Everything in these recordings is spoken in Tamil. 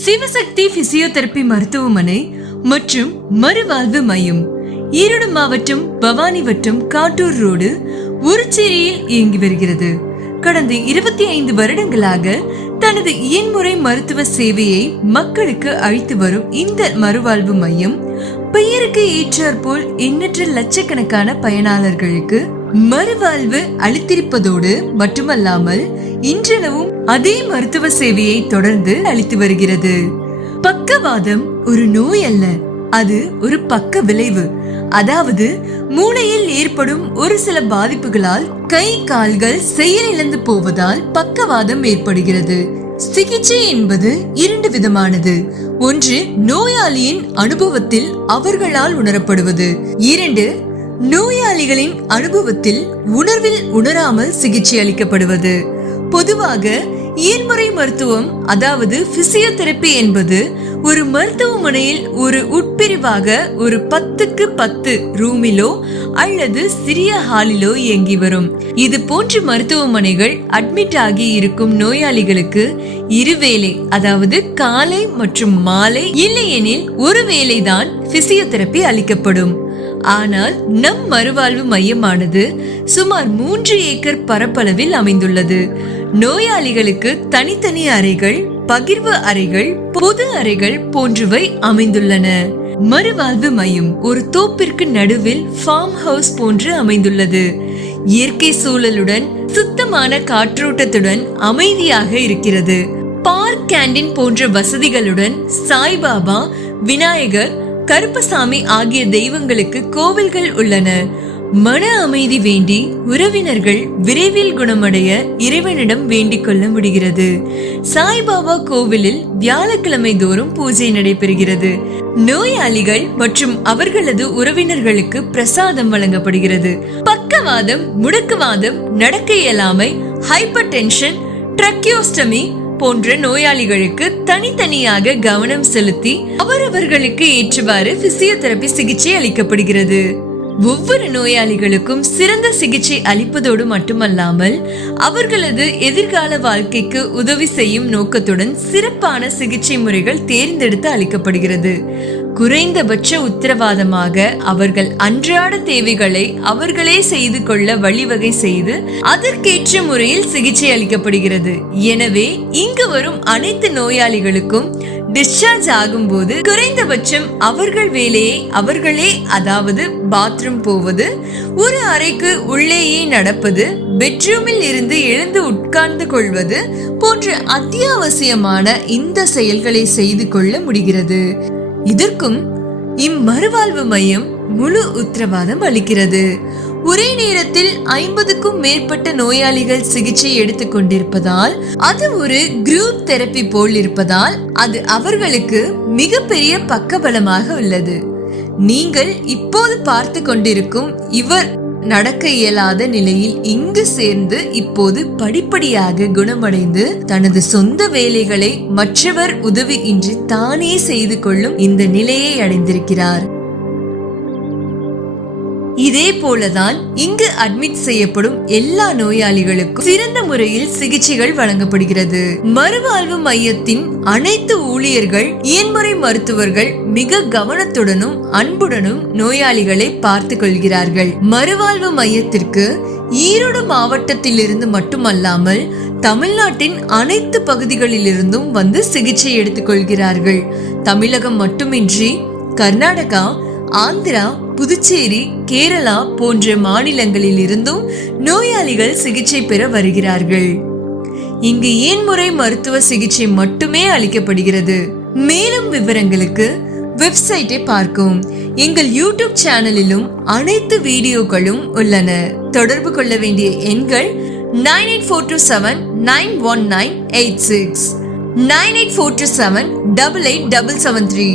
சிவசக்தி பிசியோதெரபி மருத்துவமனை மற்றும் மறுவாழ்வு மையம் ஈரோடு மாவட்டம் பவானி வட்டம் காட்டூர் ரோடு உருச்சேரியில் இயங்கி வருகிறது. கடந்த 25 வருடங்களாக தனது இயன்முறை மருத்துவ சேவையை மக்களுக்கு அளித்து வரும் இந்த மறுவாழ்வு மையம் பெயருக்கு ஏற்றாற்போல் எண்ணற்ற லட்சக்கணக்கான பயனாளர்களுக்கு மறுவாழ்வு அளித்திருப்பதோடு மட்டுமல்லாமல் இன்றளவும் அதே மருத்துவ சேவையை தொடர்ந்து அளித்து வருகிறது. பக்கவாதம் ஒரு நோய் அல்ல, அது ஒரு பக்க விளைவு. அதாவது மூளையில் ஏற்படும் ஒரு சில பாதிப்புகளால் கை கால்கள் செயலிழந்து போவதால் பக்கவாதம் ஏற்படுகிறது. சிகிச்சை என்பது 2 விதமானது. ஒன்று, நோயாளியின் அனுபவத்தில் அவர்களால் உணரப்படுவது. 2, நோயாளிகளின் அனுபவத்தில் உணர்வில் உணராமல் சிகிச்சை அளிக்கப்படுவது. பொதுவாக இயன்முறை மருத்துவம் அதாவது பிசியோதெரபி என்பது ஒரு மருத்துவமனையில் ஒரு உட்பிரிவாக ஒரு 10க்கு 10 ரூமிலோ அல்லது சிறிய ஹாலிலோ இயங்கி வரும். இது போன்ற மருத்துவமனைகள் அட்மிட் ஆகி இருக்கும் நோயாளிகளுக்கு இருவேளை, அதாவது காலை மற்றும் மாலை, இல்லையெனில் ஒரு வேளைதான் பிசியோதெரபி அளிக்கப்படும். ஆனால் நம் மறுவாழ்வு மையமானது சுமார் 3 ஏக்கர் பரப்பளவில் அமைந்துள்ளது. நோயாளிகளுக்கு தனித்தனி அறைகள், பகிர்வு அறைகள், பொது அறைகள் போன்றவை அமைந்துள்ளன. மறுவாழ்வு மையம் ஒரு தோப்பிற்கு நடுவில் ஃபார்ம் ஹவுஸ் போன்று அமைந்துள்ளது. இயற்கை சூழலுடன் சுத்தமான காற்றோட்டத்துடன் அமைதியாக இருக்கிறது. பார்க், கேண்டீன் போன்ற வசதிகளுடன் சாய்பாபா, விநாயகர், கருப்பசாமி ஆகிய தெய்வங்களுக்கு கோவில்கள் உள்ளன. மன அமைதி வேண்டி உறவினர்கள் விரைவில் குணமடைய இறைவனிடம் வேண்டிக் கொள்ள முடிகிறது. சாய்பாபா கோவிலில் வியாழக்கிழமை தோறும் பூஜை நடைபெறுகிறது. நோயாளிகள் மற்றும் அவர்களது உறவினர்களுக்கு பிரசாதம் வழங்கப்படுகிறது. பக்கவாதம், முடக்குவாதம், நடக்க இயலாமை, ஹைப்பர் டென்ஷன், ட்ரக்கியோஸ்டமி போன்ற நோயாளிகளுக்கு தனித்தனியாக கவனம் செலுத்தி அவரவர்களுக்கு ஏற்றவாறு பிசியோதெரபி சிகிச்சை அளிக்கப்படுகிறது. ஒவ்வொரு நோயாளிகளுக்கும் சிறந்த சிகிச்சை அளிப்பதோடு மட்டுமல்லாமல் அவர்களது எதிர்கால வாழ்க்கைக்கு உதவி செய்யும் நோக்கத்துடன் சிறப்பான சிகிச்சை முறைகள் தேர்ந்தெடுத்து அளிக்கப்படுகிறது. குறைந்தபட்ச உத்தரவாதமாக அவர்கள் அன்றாட தேவைகளை அவர்களே செய்து கொள்ள வழிவகை செய்து அதற்கேற்ற முறையில் சிகிச்சை அளிக்கப்படுகிறது. எனவே இங்கு வரும் அனைத்து நோயாளிகளுக்கும் டிஸ்சார்ஜ் ஆகும் போது குறைந்தபட்சம் அவர்கள் வேலையை அவர்களே, அதாவது பாத்ரூம் போவது, ஒரு அறைக்கு உள்ளேயே நடப்பது, பெட்ரூமில் இருந்து எழுந்து உட்கார்ந்து கொள்வது போன்ற அத்தியாவசியமான இந்த செயல்களை செய்து கொள்ள முடிகிறது. இதற்கும் இம்மறுவாழ்வு மையம் முழு உத்தரவாதம் அளிக்கிறது. ஒரே நேரத்தில் 50க்கும் மேற்பட்ட நோயாளிகள் சிகிச்சை எடுத்துக் கொண்டிருப்பதால் அது ஒரு குரூப் தெரப்பி போல் இருப்பதால் அது அவர்களுக்கு மிகப்பெரிய பக்கபலமாக உள்ளது. நீங்கள் இப்போது பார்த்து கொண்டிருக்கும் இவர் நடக்க இயலாத நிலையில் இங்கு சேர்ந்து இப்போது படிப்படியாக குணமடைந்து தனது சொந்த வேலைகளை மற்றவர் உதவி இன்றி தானே செய்து கொள்ளும் இந்த நிலையை அடைந்திருக்கிறார். இதே போலதான் இங்கு அட்மிட் செய்யப்படும் எல்லா நோயாளிகளுக்கும் சிறந்த முறையில் சிகிச்சைகள் வழங்கப்படுகிறது. மறுவாழ்வு மையத்தின் அனைத்து ஊழியர்கள், இயன்முறை மருத்துவர்கள் மிக கவனத்துடனும் அன்புடனும் நோயாளிகளை பார்த்து கொள்கிறார்கள். மறுவாழ்வு மையத்திற்கு ஈரோடு மாவட்டத்திலிருந்து மட்டுமல்லாமல் தமிழ்நாட்டின் அனைத்து பகுதிகளிலிருந்தும் வந்து சிகிச்சை எடுத்துக் கொள்கிறார்கள். தமிழகம் மட்டுமின்றி கர்நாடகா, ஆந்திரா, புதுச்சேரி, கேரளா போன்ற மாநிலங்களில் இருந்தும் நோயாளிகள் சிகிச்சை பெற வருகிறார்கள். இங்கு இயன்முறை மருத்துவ சிகிச்சை மட்டுமே அளிக்கப்படுகிறது. மேலும் விவரங்களுக்கு வெப்சைட்டை பார்க்கவும். எங்கள் யூடியூப் சேனலிலும் அனைத்து வீடியோக்களும் உள்ளன. தொடர்பு கொள்ள வேண்டிய எண்கள் 9842791986, 9842788773.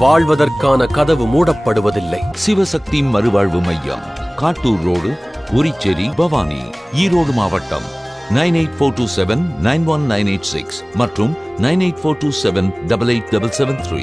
வாழ்வதற்கான கதவு மூடப்படுவதில்லை. சிவசக்தி மறுவாழ்வு மையம், காட்டூர் ரோடு, உரிச்சேரி, பவானி, ஈரோடு மாவட்டம். 9842791986 மற்றும் 984278877773.